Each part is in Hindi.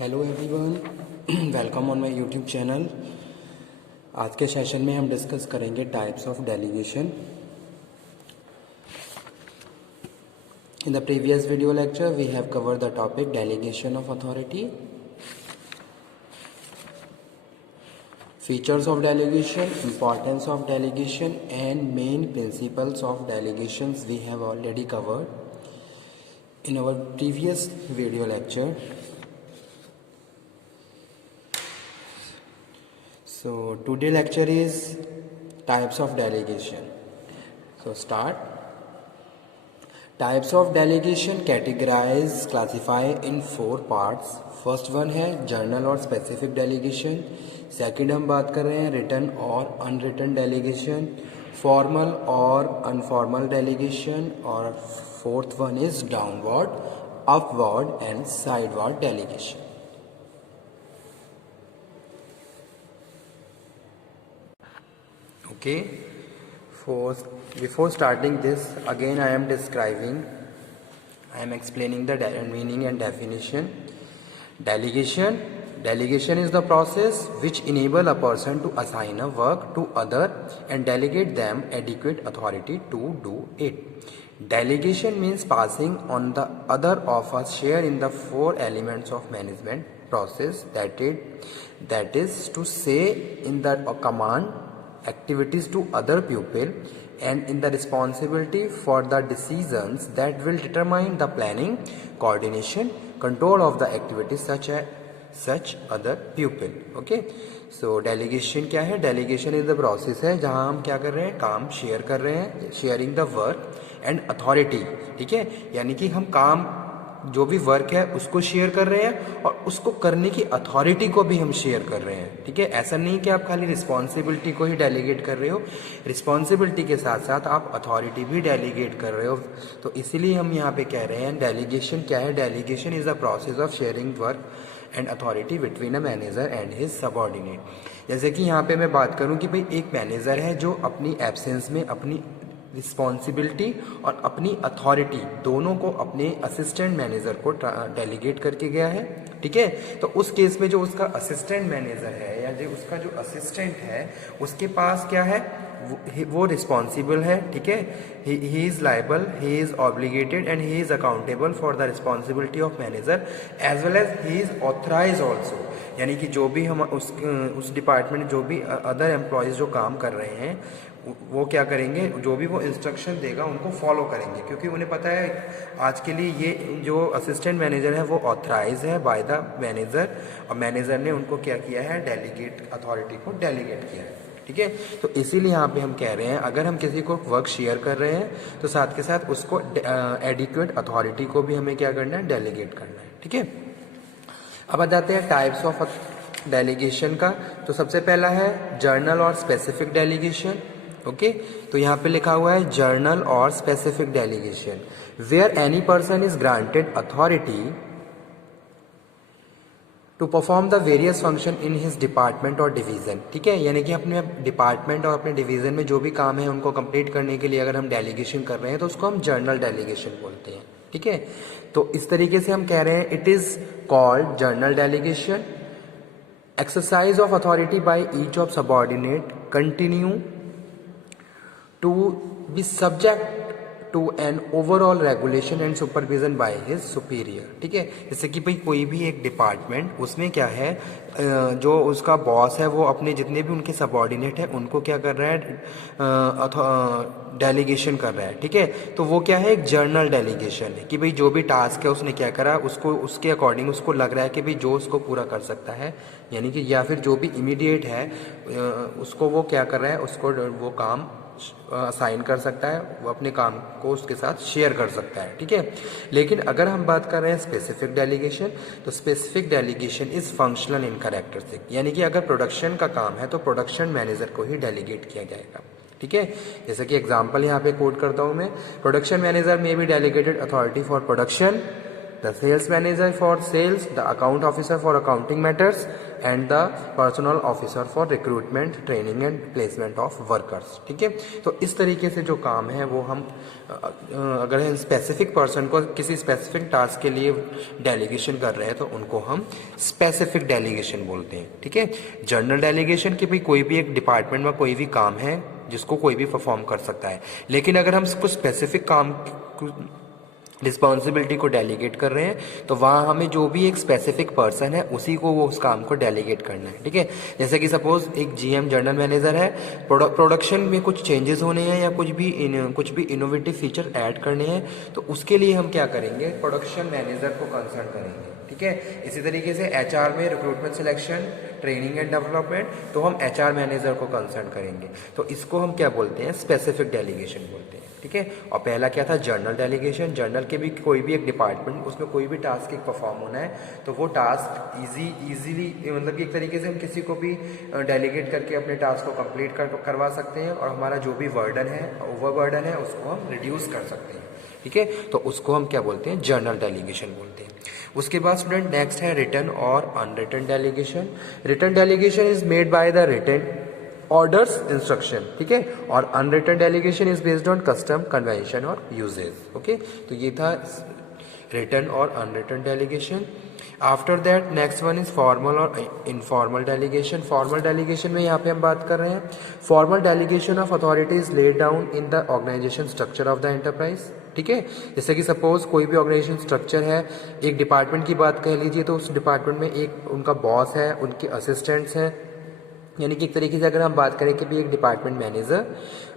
Hello everyone, welcome on my YouTube channel. आज के सेशन में हम डिस्कस करेंगे types of delegation. In the previous video lecture we have covered the topic delegation of authority, features of delegation, importance of delegation and main principles of delegations we have already covered in our previous video lecture. So today lecture is types of delegation. So start. Types of delegation categorize, classify in 4 parts. First one है journal और specific delegation. Second हम बात कर रहे हैं written और unwritten delegation, formal और informal delegation, और fourth one is downward, upward and sideward delegation. Okay, before starting this, again I am explaining the meaning and definition. Delegation is the process which enable a person to assign a work to other and delegate them adequate authority to do it. Delegation means passing on the other of a share in the 4 elements of management process, that is to say in the command activities to other people and in the responsibility for the decisions that will determine the planning, coordination, control of the activities such other people. Okay, so delegation क्या है? Delegation is the process है जहाँ हम क्या कर रहे हैं, काम शेयर कर रहे हैं, sharing the work and authority. ठीक है, यानी कि हम काम जो भी वर्क है उसको शेयर कर रहे हैं और उसको करने की अथॉरिटी को भी हम शेयर कर रहे हैं. ठीक है, ऐसा नहीं कि आप खाली रिस्पॉन्सिबिलिटी को ही डेलीगेट कर रहे हो, रिस्पॉन्सिबिलिटी के साथ साथ आप अथॉरिटी भी डेलीगेट कर रहे हो. तो इसीलिए हम यहाँ पे कह रहे हैं डेलीगेशन क्या है. Delegation is the process of sharing work and authority between a manager and his subordinate. जैसे कि यहाँ पे मैं बात करूँ कि भाई एक मैनेजर है जो अपनी एब्सेंस में अपनी रिस्पॉन्सिबिलिटी और अपनी अथॉरिटी दोनों को अपने असिस्टेंट मैनेजर को डेलीगेट करके गया है. ठीक है, तो उस केस में जो उसका असिस्टेंट मैनेजर है या जो उसका जो असिस्टेंट है उसके पास क्या है, वो रिस्पॉन्सिबल है. ठीक है, he is liable, he is obligated and he is accountable for the responsibility of manager as well as he is authorize also. यानी कि जो भी हम उस डिपार्टमेंट जो भी अदर एम्प्लॉयज जो काम कर रहे हैं वो क्या करेंगे, जो भी वो इंस्ट्रक्शन देगा उनको फॉलो करेंगे, क्योंकि उन्हें पता है आज के लिए ये जो असिस्टेंट मैनेजर है वो ऑथराइज है बाय द मैनेजर और मैनेजर ने उनको क्या किया है, डेलीगेट अथॉरिटी को डेलीगेट किया है. ठीक है, तो इसीलिए यहाँ पे हम कह रहे हैं अगर हम किसी को वर्क शेयर कर रहे हैं तो साथ के साथ उसको एडिक्वेट अथॉरिटी को भी हमें क्या करना है, डेलीगेट करना है. ठीक है, अब आ जाते हैं टाइप्स ऑफ डेलीगेशन का. तो सबसे पहला है जर्नल और स्पेसिफिक डेलीगेशन. ओके, तो यहाँ पे लिखा हुआ है जर्नल और specific delegation, where any person is granted authority to perform the various function in his department और डिवीजन. ठीक है, यानी कि अपने डिपार्टमेंट और अपने डिवीजन में जो भी काम है उनको कंप्लीट करने के लिए अगर हम डेलीगेशन कर रहे हैं तो उसको हम जर्नल डेलीगेशन बोलते हैं. ठीक है, तो इस तरीके से हम कह रहे हैं it is called journal delegation. Exercise of authority by each of subordinate continue to be subject to an overall regulation and supervision by his superior. ठीक है, जैसे कि भाई कोई भी एक डिपार्टमेंट उसमें क्या है, जो उसका बॉस है वो अपने जितने भी उनके सबऑर्डिनेट है उनको क्या कर रहा है, डेलीगेशन कर रहा है. ठीक है, तो वो क्या है, एक जर्नल डेलीगेशन है कि भाई जो भी टास्क है उसने क्या करा, उसको उसके अकॉर्डिंग उसको लग रहा है कि भाई जो उसको पूरा कर सकता है, यानी कि या फिर जो भी इमीडिएट है उसको वो क्या कर रहा है, उसको वो काम असाइन कर सकता है, वो अपने काम को उसके साथ शेयर कर सकता है. ठीक है, लेकिन अगर हम बात कर रहे हैं स्पेसिफिक डेलीगेशन, तो specific delegation is functional in characteristic. यानी कि अगर प्रोडक्शन का काम है तो प्रोडक्शन मैनेजर को ही डेलीगेट किया जाएगा. ठीक है, जैसे कि एग्जांपल यहाँ पे कोट करता हूँ मैं, production manager may be delegated authority for production, the sales manager for sales, the account officer for accounting matters, and the personal officer for recruitment training and placement of workers. ठीक है, तो इस तरीके से जो काम है वो हम अगर हम स्पेसिफिक पर्सन को किसी स्पेसिफिक टास्क के लिए डेलीगेशन कर रहे हैं तो उनको हम स्पेसिफिक डेलीगेशन बोलते हैं। ठीक है, जनरल डेलीगेशन कि भाई कोई भी एक डिपार्टमेंट में कोई भी काम है जिसको कोई भी परफॉर्म कर सकता है, लेकिन अगर हम कुछ स्पेसिफिक काम रिस्पॉन्सिबिलिटी को डेलीगेट कर रहे हैं तो वहाँ हमें जो भी एक स्पेसिफिक पर्सन है उसी को वो उस काम को डेलीगेट करना है। ठीक है, जैसे कि सपोज एक जीएम जनरल मैनेजर है, प्रोडक्शन में कुछ चेंजेस होने हैं या कुछ भी इनोवेटिव फीचर ऐड करने हैं तो उसके लिए हम क्या करेंगे, प्रोडक्शन मैनेजर को कंसल्ट करेंगे। ठीक है, इसी तरीके से एचआर में recruitment selection training and development तो हम एचआर मैनेजर को कंसल्ट करेंगे। तो इसको हम क्या बोलते हैं, स्पेसिफिक डेलीगेशन बोलते हैं। ठीक है, और पहला क्या था, जनरल डेलीगेशन। जनरल के भी कोई भी एक डिपार्टमेंट उसमें कोई भी टास्क एक परफॉर्म होना है तो वो टास्क इजीली मतलब कि एक तरीके से हम किसी को भी डेलीगेट करके अपने टास्क को कंप्लीट करवा सकते हैं और हमारा जो भी बर्डन है, ओवर बर्डन है, उसको हम रिड्यूस कर सकते हैं। ठीक है, तो उसको हम क्या बोलते हैं, जनरल डेलीगेशन बोलते हैं। उसके बाद स्टूडेंट नेक्स्ट है रिटन और unwritten delegation. Written delegation is made by the written orders instruction. ठीक है, और unwritten delegation is based on custom convention और यूजेज। ओके, तो ये था रिटन और unwritten delegation. After that next one is formal और इनफॉर्मल डेलीगेशन। फॉर्मल डेलीगेशन में यहाँ पे हम बात कर रहे हैं, formal delegation of authority is laid down in the organisation structure of the enterprise. ठीक है, जैसे कि सपोज कोई भी ऑर्गेनाइजेशन स्ट्रक्चर है, एक डिपार्टमेंट की बात कह लीजिए तो उस डिपार्टमेंट में एक उनका बॉस है, उनके असिस्टेंट्स हैं, यानी कि एक तरीके से अगर हम बात करें कि भी एक डिपार्टमेंट मैनेजर,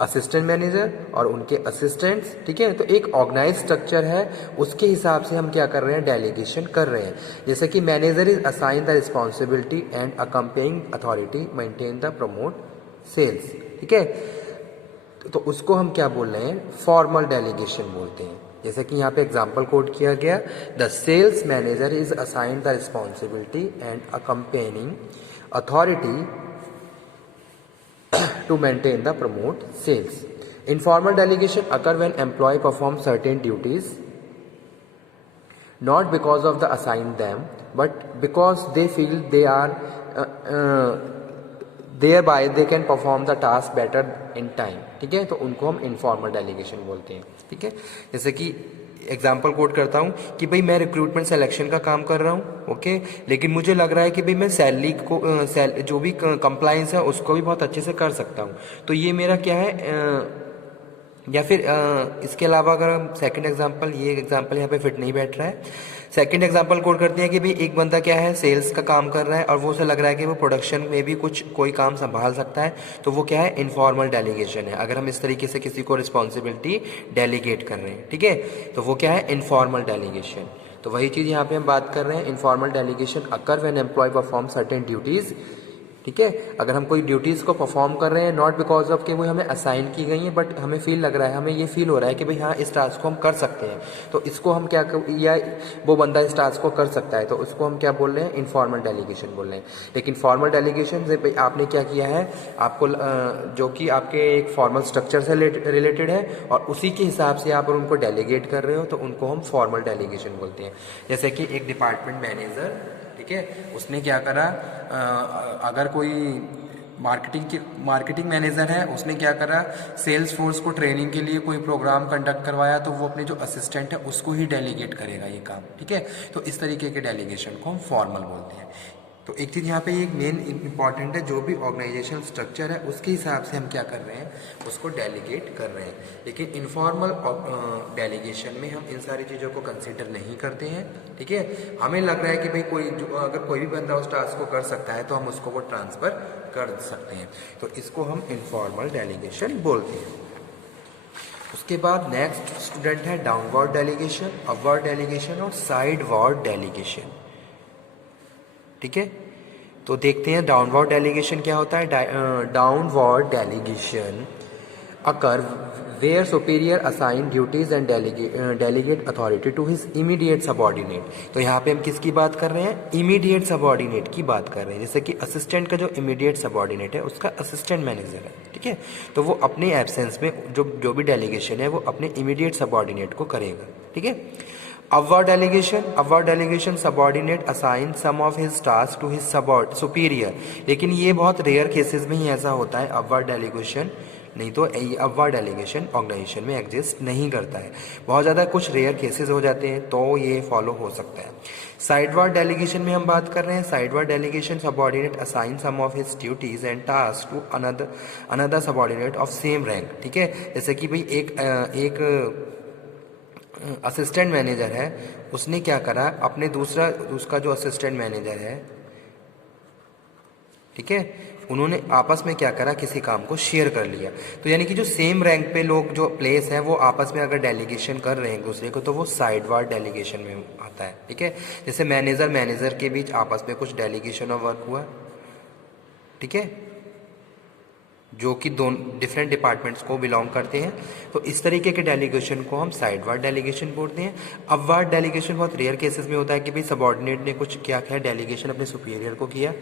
असिस्टेंट मैनेजर और उनके असिस्टेंट्स। ठीक है, तो एक ऑर्गेनाइज स्ट्रक्चर है, उसके हिसाब से हम क्या कर रहे हैं, डेलीगेशन कर रहे हैं। जैसे कि manager is assign the responsibility and accompanying authority maintain the promote sales. ठीक है, तो उसको हम क्या बोल रहे हैं, फॉर्मल डेलीगेशन बोलते हैं। जैसे कि यहाँ पे एग्जाम्पल कोट किया गया, the sales manager is assign the responsibility and accompanying authority to maintain the promote sales. Informal delegation occur when employee perform certain duties not because of the assigned them but because they feel they are thereby they can perform the task better in time. ठीक है, तो उनको हम इनफॉर्मल डेलीगेशन बोलते हैं। ठीक है, जैसे कि एग्जाम्पल कोट करता हूँ कि भाई मैं रिक्रूटमेंट सिलेक्शन का काम कर रहा हूँ, ओके, लेकिन मुझे लग रहा है कि भाई मैं सैलरी को जो भी कंप्लायंस है उसको भी बहुत अच्छे से कर सकता हूँ, तो ये मेरा क्या है या फिर इसके अलावा अगर हम सेकंड एग्जांपल, ये एग्जांपल यहाँ पे फिट नहीं बैठ रहा है, सेकंड एग्जांपल कोट करते हैं कि भाई एक बंदा क्या है, सेल्स का काम कर रहा है और वो उसे लग रहा है कि वो प्रोडक्शन में भी कोई काम संभाल सकता है, तो वो क्या है, इनफॉर्मल डेलीगेशन है। अगर हम इस तरीके से किसी को रिस्पॉन्सिबिलिटी डेलीगेट कर रहे हैं, ठीक है, तो वो क्या है, इनफॉर्मल डेलीगेशन। तो वही चीज़ यहाँ पे हम बात कर रहे हैं, informal delegation occur when employ perform certain duties. ठीक है, अगर हम कोई ड्यूटीज़ को परफॉर्म कर रहे हैं नॉट बिकॉज ऑफ कि वो हमें असाइन की गई हैं, बट हमें फील लग रहा है, हमें ये फील हो रहा है कि भाई हाँ इस टास्क को हम कर सकते हैं, तो इसको हम क्या या वो बंदा इस टास्क को कर सकता है, तो उसको हम क्या बोल रहे हैं, इनफॉर्मल डेलीगेशन बोल रहे हैं। लेकिन फॉर्मल डेलीगेशन से भाई आपने क्या किया है, आपको जो कि आपके एक फॉर्मल स्ट्रक्चर से रिलेटेड है और उसी के हिसाब से आप उनको डेलीगेट कर रहे हो, तो उनको हम फॉर्मल डेलीगेशन बोलते हैं। जैसे कि एक डिपार्टमेंट मैनेजर, ठीक है, उसने क्या करा, अगर कोई मार्केटिंग मैनेजर है, उसने क्या करा, सेल्स फोर्स को ट्रेनिंग के लिए कोई प्रोग्राम कंडक्ट करवाया, तो वो अपने जो असिस्टेंट है उसको ही डेलीगेट करेगा ये काम। ठीक है, तो इस तरीके के डेलीगेशन को हम फॉर्मल बोलते हैं। तो एक चीज़ यहाँ पे एक मेन इंपॉर्टेंट है, जो भी ऑर्गेनाइजेशन स्ट्रक्चर है उसके हिसाब से हम क्या कर रहे हैं, उसको डेलीगेट कर रहे हैं। लेकिन इनफॉर्मल डेलीगेशन में हम इन सारी चीज़ों को कंसिडर नहीं करते हैं। ठीक है, हमें लग रहा है कि भाई अगर कोई भी बंदा उस टास्क को कर सकता है तो हम उसको वो ट्रांसफ़र कर सकते हैं, तो इसको हम इनफॉर्मल डेलीगेशन बोलते हैं। उसके बाद नेक्स्ट स्टूडेंट है डाउनवर्ड डेलीगेशन, अपवर्ड डेलीगेशन और साइडवर्ड डेलीगेशन। ठीक है, तो देखते हैं डाउनवर्ड डेलीगेशन क्या होता है। Downward delegation occur where superior assign duties and delegate authority to his immediate subordinate. तो यहाँ पे हम किसकी बात कर रहे हैं, इमीडिएट सबॉर्डिनेट की बात कर रहे हैं। जैसे कि असिस्टेंट का जो इमीडिएट सबॉर्डिनेट है उसका असिस्टेंट मैनेजर है, ठीक है, तो वो अपने एब्सेंस में जो भी डेलीगेशन है वो अपने इमीडिएट सबॉर्डिनेट को करेगा। ठीक है, Upward delegation subordinate assign some of his tasks to his superior. लेकिन ये बहुत रेयर केसेस में ही ऐसा होता है upward delegation, नहीं तो अपवर्ड डेलीगेशन ऑर्गेनाइजेशन में एग्जिस्ट नहीं करता है। बहुत ज़्यादा कुछ रेयर केसेस हो जाते हैं तो ये फॉलो हो सकता है। साइडवर्ड डेलीगेशन में हम बात कर रहे हैं। Sideward delegation subordinate assign some of his duties and task to another subordinate of same rank. ठीक है, जैसे कि भाई एक असिस्टेंट मैनेजर है, उसने क्या करा, अपने उसका जो असिस्टेंट मैनेजर है, ठीक है, उन्होंने आपस में क्या करा, किसी काम को शेयर कर लिया। तो यानी कि जो सेम रैंक पे लोग जो प्लेस है वो आपस में अगर डेलीगेशन कर रहे हैं एक दूसरे को तो वो साइडवार्ड डेलीगेशन में आता है। ठीक है, जैसे मैनेजर के बीच आपस में कुछ डेलीगेशन ऑफ वर्क हुआ, ठीक है, जो कि दोनों डिफरेंट डिपार्टमेंट्स को बिलोंग करते हैं, तो इस तरीके के डेलीगेशन को हम साइडवार्ड डेलीगेशन बोलते हैं। अपवार्ड डेलीगेशन बहुत रेयर केसेस में होता है कि भाई सबऑर्डिनेट ने कुछ क्या किया, डेलीगेशन अपने सुपीरियर को किया।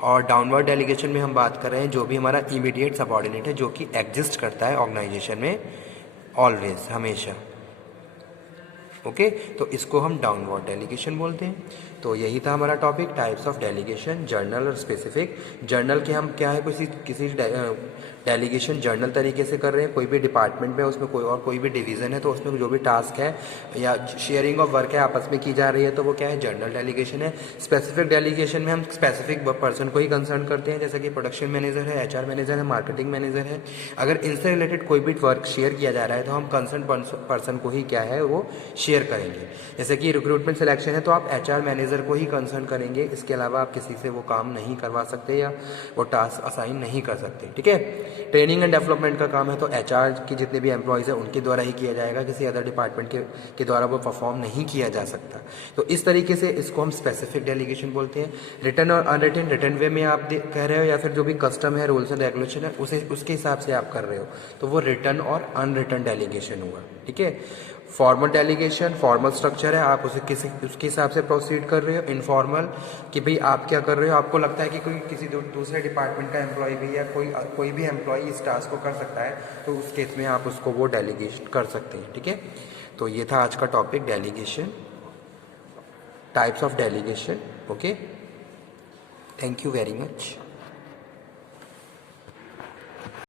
और डाउनवर्ड डेलीगेशन में हम बात कर रहे हैं जो भी हमारा इमीडिएट सबऑर्डिनेट है जो कि एग्जिस्ट करता है ऑर्गेनाइजेशन में ऑलवेज, हमेशा। ओके, तो इसको हम डाउनवर्ड डेलीगेशन बोलते हैं। तो यही था हमारा topic, types of delegation, journal और स्पेसिफिक। जर्नल के हम क्या है, किसी डेलीगेशन जर्नल तरीके से कर रहे हैं, कोई भी डिपार्टमेंट में उसमें कोई भी डिवीज़न है तो उसमें जो भी टास्क है या शेयरिंग ऑफ वर्क है आपस में की जा रही है तो वो क्या है, जर्नल डेलीगेशन है। स्पेसिफिक डेलीगेशन में हम स्पेसिफिक पर्सन को ही कंसर्न करते हैं, जैसे कि प्रोडक्शन मैनेजर है, HR मैनेजर है, मार्केटिंग मैनेजर है। अगर इनसे रिलेटेड कोई भी वर्क शेयर किया जा रहा है तो हम कंसर्न पर्सन को ही क्या है वो शेयर करेंगे। जैसे कि रिक्रूटमेंट सिलेक्शन है तो आप HR मैनेजर को ही कंसर्न करेंगे, इसके अलावा आप किसी से वो काम नहीं करवा सकते या वो टास्क असाइन नहीं कर सकते। ठीक है, ट्रेनिंग एंड डेवलपमेंट का काम है तो HR की जितने भी एम्प्लॉयज़ हैं उनके द्वारा ही किया जाएगा, किसी अदर डिपार्टमेंट के द्वारा वो परफॉर्म नहीं किया जा सकता। तो इस तरीके से इसको हम स्पेसिफिक डेलीगेशन बोलते हैं। रिटन और अनरिटन, रिटन वे में आप कह रहे हो या फिर जो भी कस्टम है, रूल्स एंड रेगुलेशन है उसके हिसाब से आप कर रहे हो तो वो रिटन और अनरिटन डेलीगेशन हुआ। ठीक है, फॉर्मल डेलीगेशन, फॉर्मल स्ट्रक्चर है, आप उसके हिसाब से प्रोसीड कर रहे हो। इनफॉर्मल कि भाई आप क्या कर रहे हो, आपको लगता है कि कोई किसी दूसरे डिपार्टमेंट का एम्प्लॉय भी या कोई भी एम्प्लॉय इस टास्क को कर सकता है तो उस केस में आप उसको वो डेलीगेशन कर सकते हैं। ठीक है, तो ये था आज का topic, delegation, types of delegation. Okay, thank you very much.